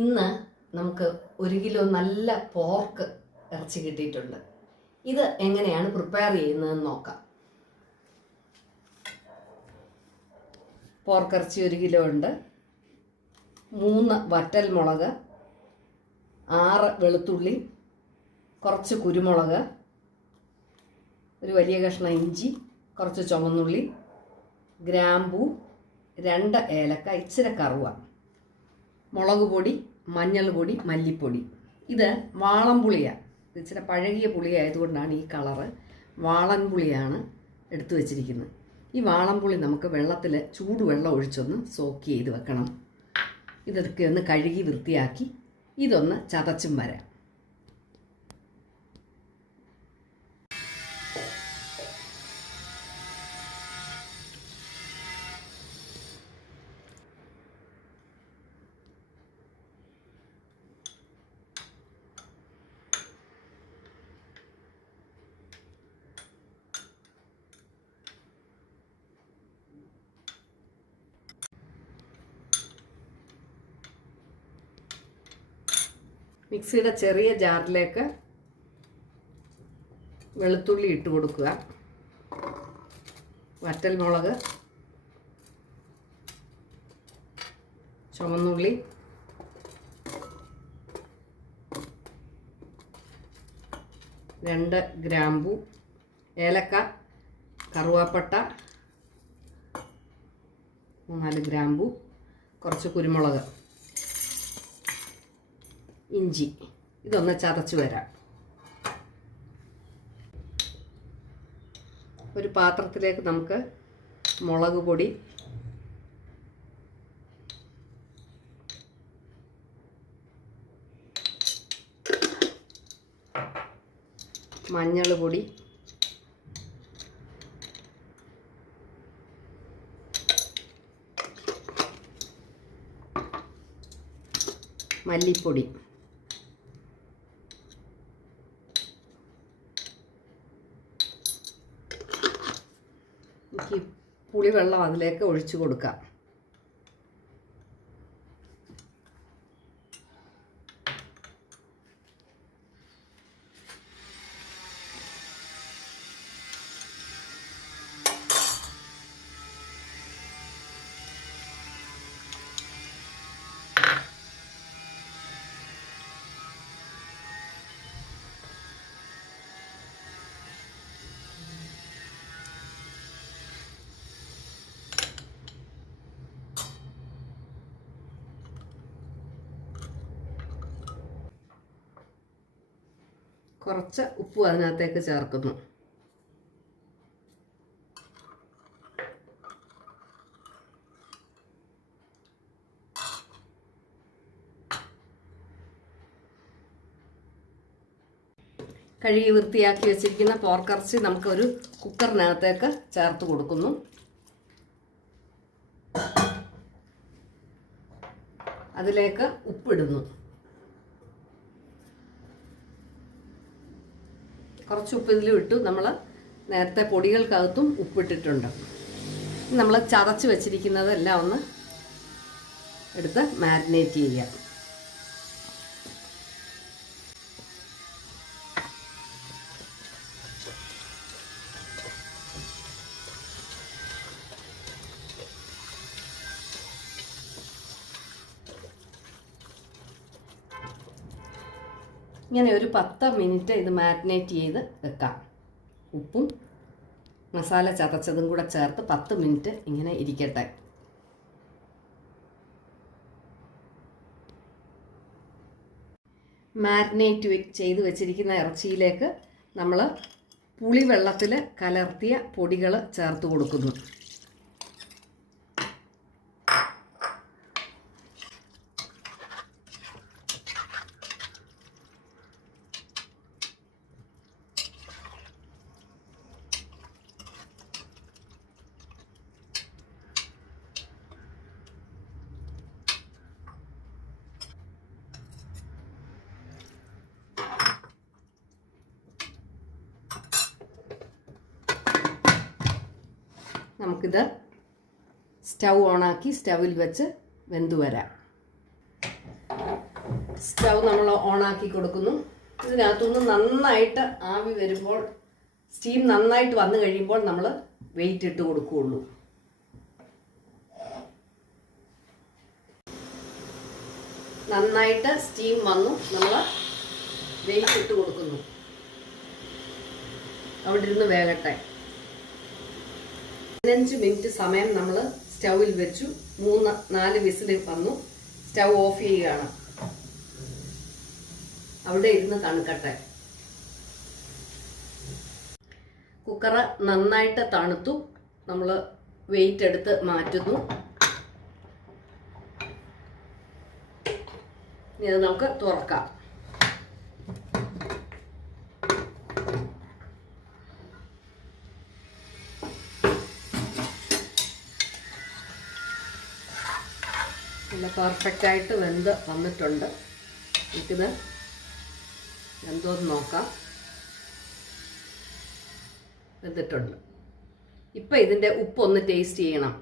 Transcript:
ഇന്ന് നമുക്ക് 1 കിലോ നല്ല പോർക്ക് ഇറച്ചി കിട്ടിയിട്ടുണ്ട്. ഇത് എങ്ങനെയാണ് പ്രിപ്പയർ ചെയ്യുന്നതെന്ന് നോക്കാം. പോർക്ക് ഇറച്ചി 1 കിലോ ഉണ്ട്. 3 വറ്റൽ മുളക്, 6 വെളുത്തുള്ളി, കുറച്ച് കുരുമുളക്, ഒരു വലിയ കഷ്ണം ഇഞ്ചി, കുറച്ച് ചുവന്നുള്ളി, ഗ്രാമ്പൂ, 2 ഏലക്ക, ഇച്ചിരി കറുവ, മുളക് പൊടി, മഞ്ഞൾ പൊടി, മല്ലിപ്പൊടി. ഇത് വാളംപുളിയാണ്. ഇത് ഇച്ചിരി പഴകിയ പുളിയായതുകൊണ്ടാണ് ഈ കളറ്. വാളൻപുളിയാണ് എടുത്തു വച്ചിരിക്കുന്നത്. ഈ വാളംപുളി നമുക്ക് വെള്ളത്തിൽ ചൂടുവെള്ളം ഒഴിച്ചൊന്ന് സോക്ക് ചെയ്ത് വെക്കണം. ഇതൊക്കെ ഒന്ന് കഴുകി വൃത്തിയാക്കി ഇതൊന്ന് ചതച്ചും വരാം. മിക്സിയുടെ ചെറിയ ജാറിലേക്ക് വെളുത്തുള്ളി ഇട്ട് കൊടുക്കുക. വറ്റൽമുളക്, ചുവന്നുള്ളി, രണ്ട് ഗ്രാമ്പൂ, ഏലക്ക, കറുവാപ്പട്ട, 3-4 ഗ്രാമ്പൂ, കുറച്ച് കുരുമുളക്, ഇഞ്ചി. ഇതൊന്ന് ചതച്ച് വരാം. ഒരു പാത്രത്തിലേക്ക് നമുക്ക് മുളക് പൊടി, മഞ്ഞൾ പൊടി, മല്ലിപ്പൊടി, പുളിവെള്ളം അതിലേക്ക് ഒഴിച്ചു കൊടുക്കാം. കുറച്ച് ഉപ്പ് അതിനകത്തേക്ക് ചേർക്കുന്നു. കഴുകി വൃത്തിയാക്കി വെച്ചിരിക്കുന്ന പോർക്കിറച്ചി നമുക്കൊരു കുക്കറിനകത്തേക്ക് ചേർത്ത് കൊടുക്കുന്നു. അതിലേക്ക് ഉപ്പിടുന്നു. കുറച്ച് ഉപ്പ് ഇതിലും ഇട്ടു. നമ്മൾ നേരത്തെ പൊടികൾക്കകത്തും ഉപ്പിട്ടിട്ടുണ്ട്. നമ്മൾ ചതച്ച് വെച്ചിരിക്കുന്നതെല്ലാം ഒന്ന് എടുത്ത് മാരിനേറ്റ് ചെയ്യാം. ഇങ്ങനെ ഒരു 10 മിനിറ്റ് ഇത് മാരിനേറ്റ് ചെയ്ത് വെക്കാം. ഉപ്പും മസാല ചതച്ചതും കൂടെ ചേർത്ത് 10 മിനിറ്റ് ഇങ്ങനെ ഇരിക്കട്ടെ. മാരിനേറ്റ് ചെയ്ത് വെച്ചിരിക്കുന്ന ഇറച്ചിയിലേക്ക് നമ്മൾ പുളിവെള്ളത്തിൽ കലർത്തിയ പൊടികൾ ചേർത്ത് കൊടുക്കുന്നു. നമുക്കിത് സ്റ്റൗ ഓണാക്കി സ്റ്റൗവിൽ വെച്ച് വെന്തു വരാം. സ്റ്റൗ നമ്മൾ ഓണാക്കി കൊടുക്കുന്നു. ഇതിനകത്തുനിന്ന് നന്നായിട്ട് ആവി വരുമ്പോൾ, സ്റ്റീം നന്നായിട്ട് വന്നു കഴിയുമ്പോൾ നമ്മൾ വെയിറ്റ് ഇട്ട് കൊടുക്കുകയുള്ളൂ. നന്നായിട്ട് സ്റ്റീം വന്നു, നമ്മൾ വെയിറ്റ് ഇട്ട് കൊടുക്കുന്നു. അവിടെ ഇരുന്ന് വേകട്ടെ. 15 മിനിറ്റ് സമയം നമ്മൾ സ്റ്റൗവിൽ വെച്ചു. 3-4 വിസിൽ വന്നു. സ്റ്റൗ ഓഫ് ചെയ്യുകയാണ്. അവിടെ ഇരുന്ന് തണുക്കട്ടെ. കുക്കറ് നന്നായിട്ട് തണുത്തു. നമ്മൾ വെയിറ്റ് എടുത്ത് മാറ്റുന്നു. ഇനി അത് നമുക്ക് തുറക്കാം. നല്ല പെർഫെക്റ്റായിട്ട് വെന്ത് വന്നിട്ടുണ്ട്. നമുക്കിത് എന്തോന്ന് നോക്കാം. വെന്തിട്ടുണ്ട്. ഇപ്പം ഇതിൻ്റെ ഉപ്പൊന്ന് ടേസ്റ്റ് ചെയ്യണം.